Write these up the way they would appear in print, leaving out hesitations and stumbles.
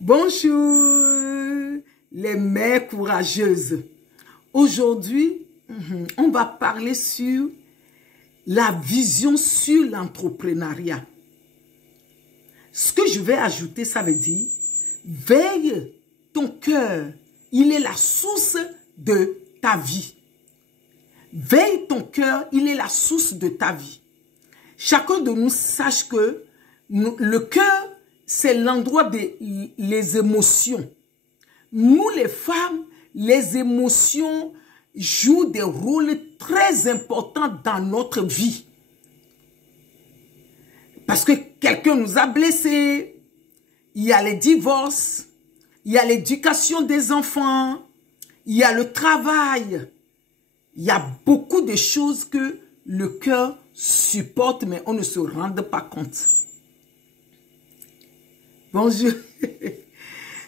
Bonjour les mères courageuses. Aujourd'hui, on va parler sur la vision sur l'entrepreneuriat. Ce que je vais ajouter, ça veut dire, veille ton cœur, il est la source de ta vie. Veille ton cœur, il est la source de ta vie. Chacun de nous sache que le cœur, c'est l'endroit des émotions. Nous, les femmes, les émotions jouent des rôles très importants dans notre vie. Parce que quelqu'un nous a blessés, il y a les divorces, il y a l'éducation des enfants, il y a le travail. Il y a beaucoup de choses que le cœur supporte, mais on ne se rend pas compte. Bonjour,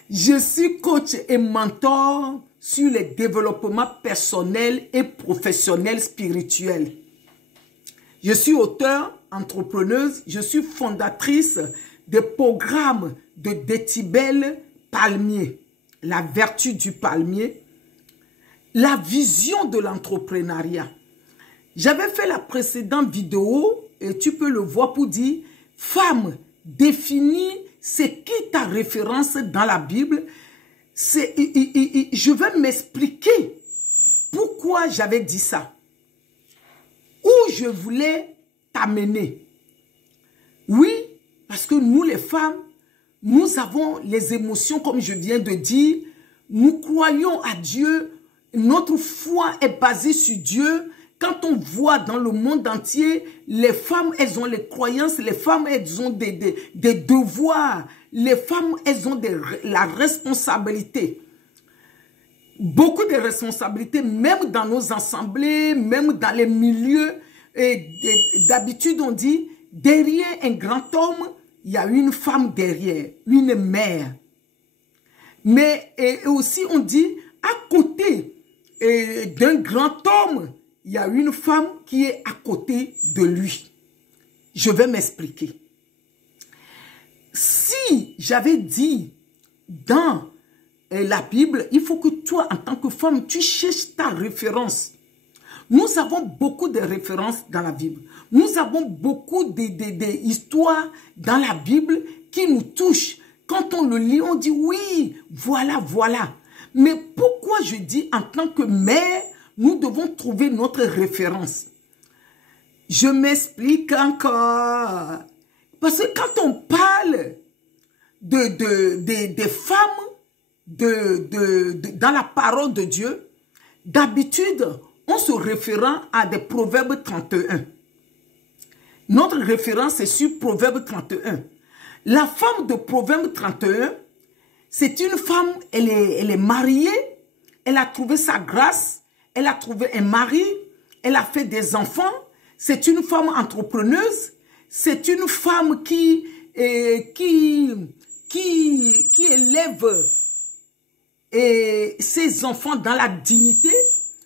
je suis coach et mentor sur le développement personnel et professionnel spirituel. Je suis auteure, entrepreneuse, je suis fondatrice des programmes de Décibel Palmier, la vertu du palmier, la vision de l'entrepreneuriat. J'avais fait la précédente vidéo et tu peux le voir pour dire, femme, définis c'est qui ta référence dans la Bible. Je vais m'expliquer pourquoi j'avais dit ça. Où je voulais t'amener. Oui, parce que nous les femmes, nous avons les émotions comme je viens de dire. Nous croyons à Dieu. Notre foi est basée sur Dieu. Quand on voit dans le monde entier, les femmes, elles ont les croyances, les femmes, elles ont des devoirs, les femmes, elles ont la responsabilité. Beaucoup de responsabilités, même dans nos assemblées, même dans les milieux. D'habitude, on dit, derrière un grand homme, il y a une femme derrière, une mère. Mais aussi, on dit, à côté d'un grand homme, il y a une femme qui est à côté de lui. Je vais m'expliquer. Si j'avais dit dans la Bible, il faut que toi, en tant que femme, tu cherches ta référence. Nous avons beaucoup de références dans la Bible. Nous avons beaucoup d'histoires dans la Bible qui nous touchent. Quand on le lit, on dit oui, voilà, voilà. Mais pourquoi je dis en tant que mère, nous devons trouver notre référence. Je m'explique encore. Parce que quand on parle des femmes dans la parole de Dieu, d'habitude, on se réfère à des Proverbes 31. Notre référence est sur Proverbes 31. La femme de Proverbes 31, c'est une femme, elle est mariée, elle a trouvé sa grâce, elle a trouvé un mari, elle a fait des enfants, c'est une femme entrepreneuse, c'est une femme qui élève ses enfants dans la dignité,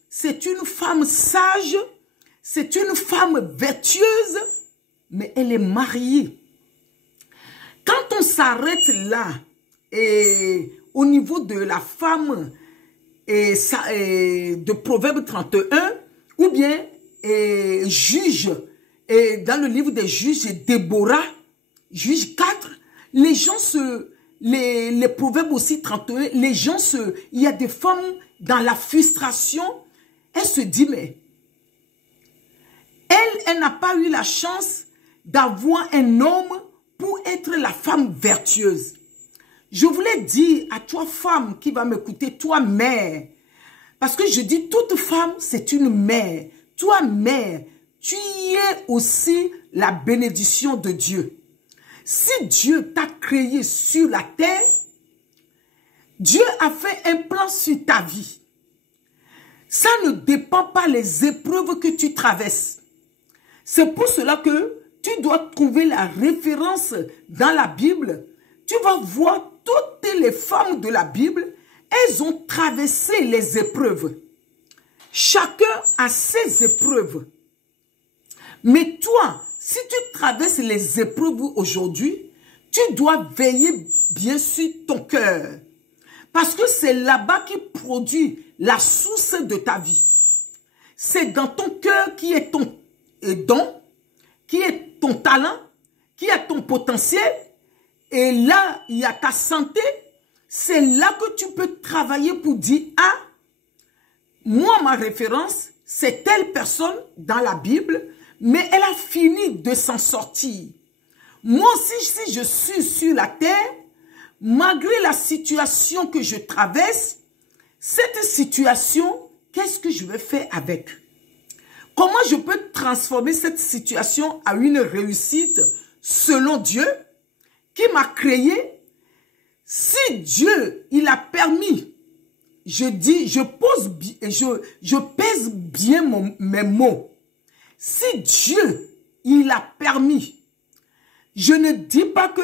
c'est une femme sage, c'est une femme vertueuse, mais elle est mariée. Quand on s'arrête là, au niveau de la femme, de Proverbe 31, ou bien juge, dans le livre des juges, Déborah, juge 4, les gens les Proverbes aussi 31, les gens il y a des femmes dans la frustration, elles se disent, mais elle n'a pas eu la chance d'avoir un homme pour être la femme vertueuse. Je voulais dire à toi femme qui va m'écouter, toi mère, parce que je dis toute femme c'est une mère. Toi mère, tu y es aussi la bénédiction de Dieu. Si Dieu t'a créé sur la terre, Dieu a fait un plan sur ta vie. Ça ne dépend pas des épreuves que tu traverses. C'est pour cela que tu dois trouver la référence dans la Bible. Tu vas voir toutes les femmes de la Bible, elles ont traversé les épreuves. Chacun a ses épreuves. Mais toi, si tu traverses les épreuves aujourd'hui, tu dois veiller bien sûr ton cœur. Parce que c'est là-bas qui produit la source de ta vie. C'est dans ton cœur qui est ton don, qui est ton talent, qui est ton potentiel. Et là, il y a ta santé. C'est là que tu peux travailler pour dire, ah, moi, ma référence, c'est telle personne dans la Bible, mais elle a fini de s'en sortir. Moi aussi, si je suis sur la terre, malgré la situation que je traverse, cette situation, qu'est-ce que je vais faire avec? Comment je peux transformer cette situation à une réussite selon Dieu qui m'a créé? Si Dieu, il a permis, je dis, je pèse bien mes mots. Si Dieu, il a permis, je ne dis pas que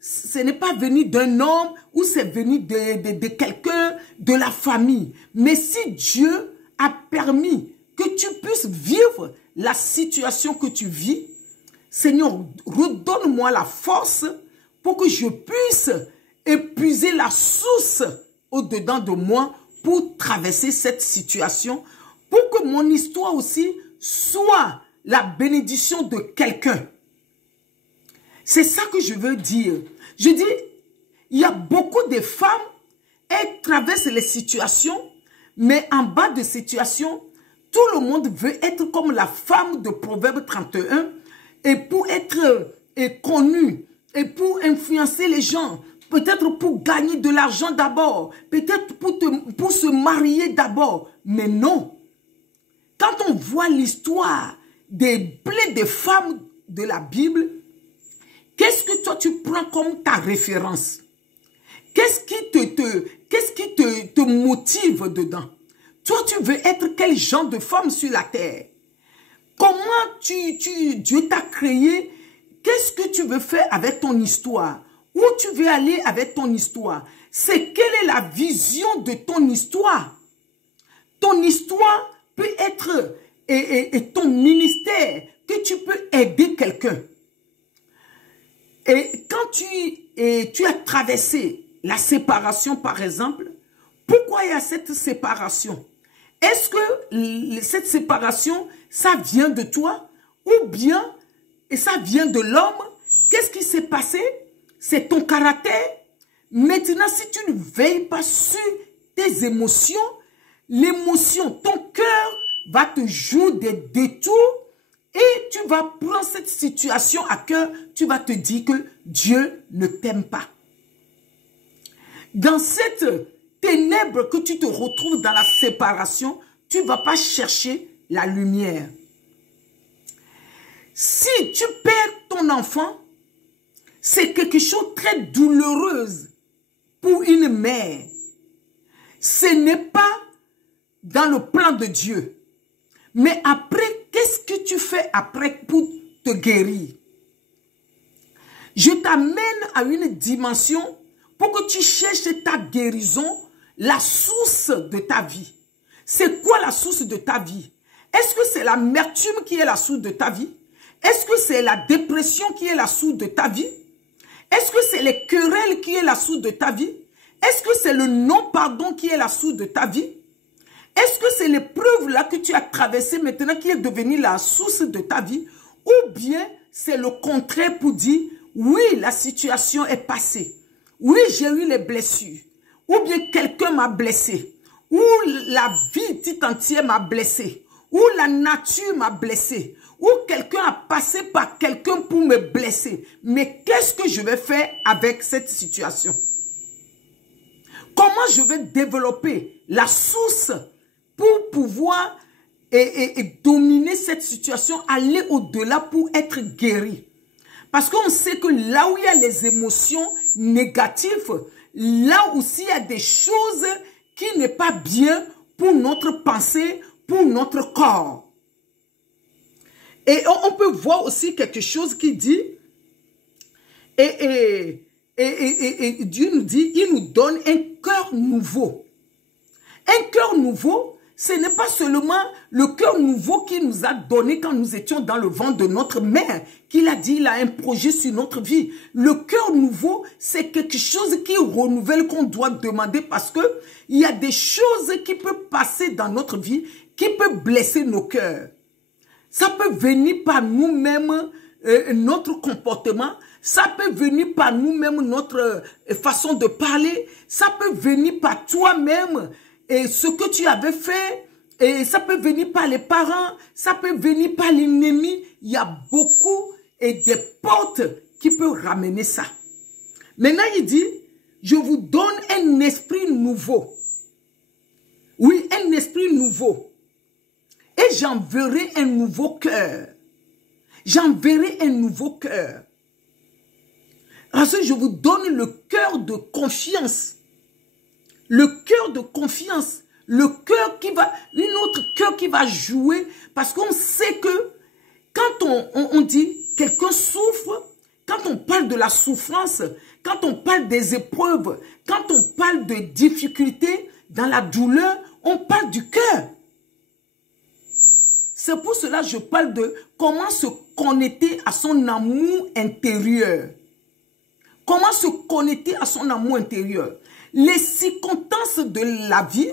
ce n'est pas venu d'un homme ou c'est venu de quelqu'un de la famille. Mais si Dieu a permis que tu puisses vivre la situation que tu vis, Seigneur, redonne-moi la force pour que je puisse épuiser la source au-dedans de moi pour traverser cette situation, pour que mon histoire aussi soit la bénédiction de quelqu'un. C'est ça que je veux dire. Je dis, il y a beaucoup de femmes, elles traversent les situations, mais en bas de situations, tout le monde veut être comme la femme de Proverbe 31, et pour être connue, et pour influencer les gens, peut-être pour gagner de l'argent d'abord, peut-être pour se marier d'abord. Mais non. Quand on voit l'histoire des femmes de la Bible, qu'est-ce que toi tu prends comme ta référence? Qu'est-ce qui te motive dedans? Toi, tu veux être quel genre de femme sur la terre? Comment Dieu t'a créé? Qu'est-ce que tu veux faire avec ton histoire? Où tu veux aller avec ton histoire? C'est quelle est la vision de ton histoire? Ton histoire peut être et ton ministère, que tu peux aider quelqu'un. Et quand tu as traversé la séparation, par exemple, pourquoi il y a cette séparation? Est-ce que cette séparation, ça vient de toi ou bien et ça vient de l'homme? Qu'est-ce qui s'est passé? C'est ton caractère. Maintenant, si tu ne veilles pas sur tes émotions, l'émotion, ton cœur va te jouer des détours et tu vas prendre cette situation à cœur. Tu vas te dire que Dieu ne t'aime pas. Dans cette ténèbre que tu te retrouves dans la séparation, tu ne vas pas chercher la lumière. Si tu perds ton enfant, c'est quelque chose de très douloureux pour une mère. Ce n'est pas dans le plan de Dieu. Mais après, qu'est-ce que tu fais après pour te guérir? Je t'amène à une dimension pour que tu cherches ta guérison, la source de ta vie. C'est quoi la source de ta vie? Est-ce que c'est l'amertume qui est la source de ta vie? Est-ce que c'est la dépression qui est la source de ta vie? Est-ce que c'est les querelles qui est la source de ta vie? Est-ce que c'est le non-pardon qui est la source de ta vie? Est-ce que c'est l'épreuve là que tu as traversée maintenant qui est devenue la source de ta vie? Ou bien c'est le contraire pour dire, oui, la situation est passée. Oui, j'ai eu les blessures. Ou bien quelqu'un m'a blessé. Ou la vie tout entière m'a blessé. Ou la nature m'a blessé. Ou quelqu'un a passé par quelqu'un pour me blesser. Mais qu'est-ce que je vais faire avec cette situation? Comment je vais développer la source pour pouvoir dominer cette situation, aller au-delà pour être guéri? Parce qu'on sait que là où il y a les émotions négatives, là aussi il y a des choses qui n'est pas bien pour notre pensée, pour notre corps. Et on peut voir aussi quelque chose qui dit, et Dieu nous dit, il nous donne un cœur nouveau. Un cœur nouveau, ce n'est pas seulement le cœur nouveau qu'il nous a donné quand nous étions dans le ventre de notre mère, qu'il a dit, il a un projet sur notre vie. Le cœur nouveau, c'est quelque chose qui renouvelle, qu'on doit demander parce que il y a des choses qui peuvent passer dans notre vie, qui peuvent blesser nos cœurs. Ça peut venir par nous-mêmes, notre comportement, ça peut venir par nous-mêmes, notre façon de parler, ça peut venir par toi-même, et ce que tu avais fait, et ça peut venir par les parents, ça peut venir par l'ennemi. Il y a beaucoup et des portes qui peuvent ramener ça. Maintenant, il dit, je vous donne un esprit nouveau. Oui, un esprit nouveau. Et j'enverrai un nouveau cœur. J'enverrai un nouveau cœur. Ensuite, je vous donne le cœur de confiance. Le cœur de confiance. Le cœur qui va, une autre cœur qui va jouer. Parce qu'on sait que quand on dit quelqu'un souffre, quand on parle de la souffrance, quand on parle des épreuves, quand on parle de difficultés, dans la douleur, on parle du cœur. C'est pour cela que je parle de comment se connecter à son amour intérieur. Comment se connecter à son amour intérieur. Les circonstances de la vie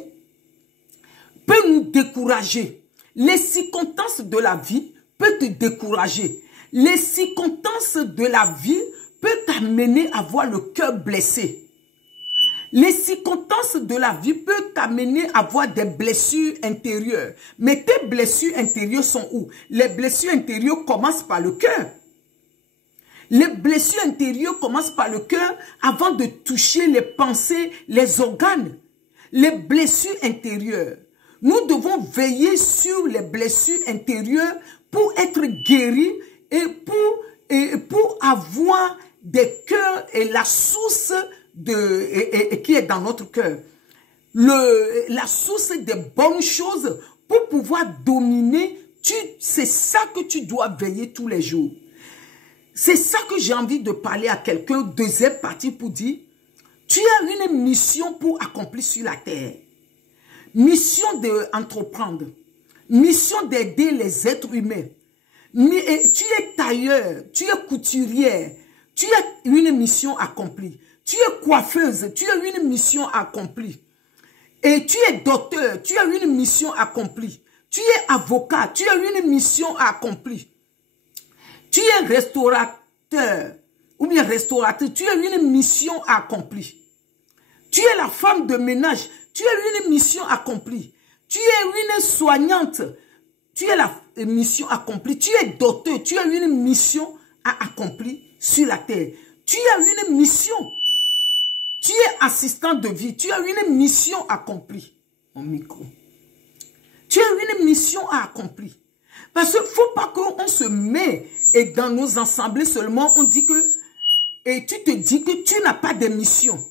peuvent nous décourager. Les circonstances de la vie peuvent te décourager. Les circonstances de la vie peuvent t'amener à avoir le cœur blessé. Les circonstances de la vie peuvent t'amener à avoir des blessures intérieures. Mais tes blessures intérieures sont où? Les blessures intérieures commencent par le cœur. Les blessures intérieures commencent par le cœur avant de toucher les pensées, les organes. Les blessures intérieures. Nous devons veiller sur les blessures intérieures pour être guéris et pour avoir des cœurs et la source qui est dans notre cœur. La source des bonnes choses pour pouvoir dominer. C'est ça que tu dois veiller tous les jours. C'est ça que j'ai envie de parler à quelqu'un, deuxième partie, pour dire, tu as une mission pour accomplir sur la terre. Mission d'entreprendre. Mission d'aider les êtres humains. Tu es tailleur, tu es couturière, tu as une mission accomplie. Tu es coiffeuse, tu as une mission accomplie. Et tu es docteur, tu as une mission accomplie. Tu es avocat, tu as une mission accomplie. Tu es restaurateur ou bien restauratrice, tu as une mission accomplie. Tu es la femme de ménage, tu as une mission accomplie. Tu es une soignante, tu as la mission accomplie. Tu es docteur, tu as une mission à accomplir sur la terre. Tu as une mission. Tu es assistant de vie, tu as une mission accomplie. Mon micro. Tu as une mission à accomplir. Parce qu'il ne faut pas qu'on se met et dans nos assemblées seulement, on dit que, et tu te dis que tu n'as pas de mission.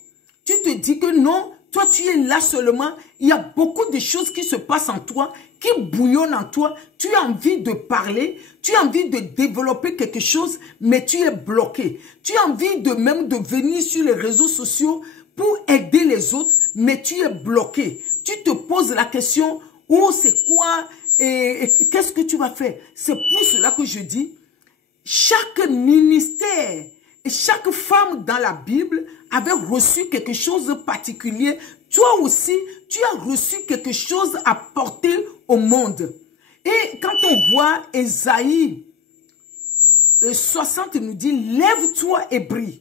Tu te dis que non, toi tu es là seulement. Il y a beaucoup de choses qui se passent en toi, qui bouillonnent en toi. Tu as envie de parler, tu as envie de développer quelque chose, mais tu es bloqué. Tu as envie de même de venir sur les réseaux sociaux pour aider les autres, mais tu es bloqué. Tu te poses la question, oh c'est quoi et qu'est-ce que tu vas faire? C'est pour cela que je dis, chaque ministère et chaque femme dans la Bible avait reçu quelque chose de particulier. Toi aussi, tu as reçu quelque chose à porter au monde. Et quand on voit Ésaïe 60 nous dit, lève-toi et brille.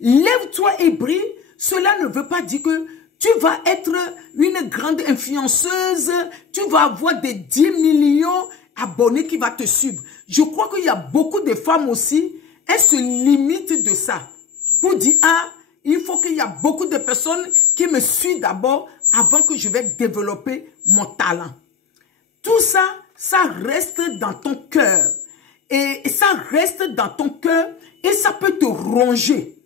Lève-toi et brille, cela ne veut pas dire que tu vas être une grande influenceuse, tu vas avoir des 10 millions d'abonnés qui vont te suivre. Je crois qu'il y a beaucoup de femmes aussi, elles se limitent de ça. Pour dire, ah, il faut qu'il y a beaucoup de personnes qui me suivent d'abord avant que je vais développer mon talent. Tout ça, ça reste dans ton cœur. Et ça reste dans ton cœur et ça peut te ronger.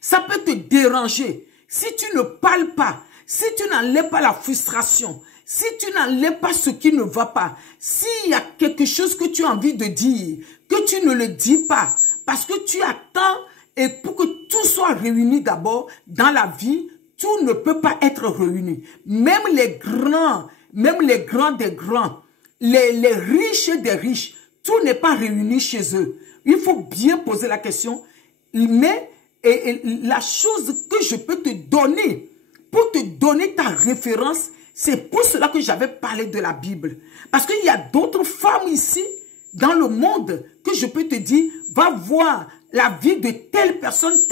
Ça peut te déranger. Si tu ne parles pas, si tu n'enlèves pas la frustration, si tu n'enlèves pas ce qui ne va pas, s'il y a quelque chose que tu as envie de dire, que tu ne le dis pas, parce que tu attends et pour que tout soit réuni d'abord dans la vie, tout ne peut pas être réuni. Même les grands même les grands des grands, les riches des riches, tout n'est pas réuni chez eux. Il faut bien poser la question, mais la chose que je peux te donner, pour te donner ta référence, c'est pour cela que j'avais parlé de la Bible. Parce qu'il y a d'autres femmes ici, dans le monde, que je peux te dire, va voir la vie de telle personne,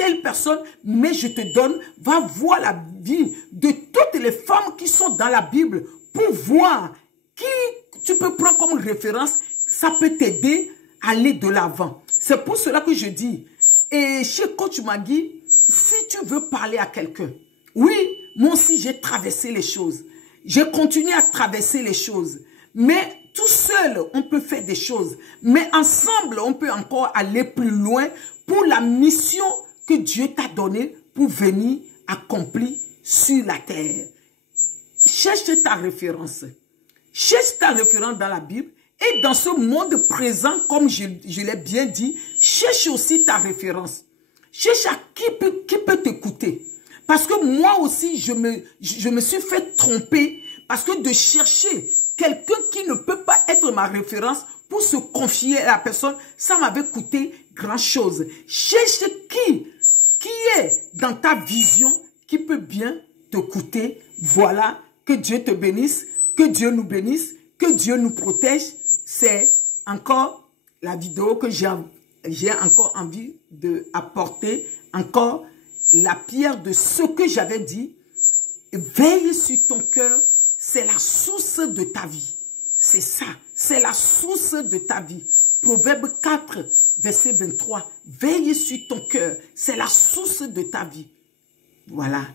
mais je te donne, va voir la vie de toutes les femmes qui sont dans la Bible pour voir qui tu peux prendre comme référence. Ça peut t'aider à aller de l'avant. C'est pour cela que je dis, et chez Coach Magui, si tu veux parler à quelqu'un, oui, moi aussi j'ai traversé les choses. J'ai continué à traverser les choses. Mais tout seul, on peut faire des choses. Mais ensemble, on peut encore aller plus loin pour la mission que Dieu t'a donnée pour venir accomplir sur la terre. Cherche ta référence. Cherche ta référence dans la Bible. Et dans ce monde présent, comme je l'ai bien dit, cherche aussi ta référence. Cherche à qui peut t'écouter. Parce que moi aussi, je me suis fait tromper. Parce que de chercher quelqu'un qui ne peut pas être ma référence pour se confier à la personne, ça m'avait coûté grand chose. Cherche qui est dans ta vision, qui peut bien te coûter. Voilà, que Dieu te bénisse, que Dieu nous bénisse, que Dieu nous protège. C'est encore la vidéo que j'ai encore envie d'apporter, encore la pierre de ce que j'avais dit. Veille sur ton cœur, c'est la source de ta vie. C'est ça, c'est la source de ta vie. Proverbe 4, verset 23. Veille sur ton cœur, c'est la source de ta vie. Voilà.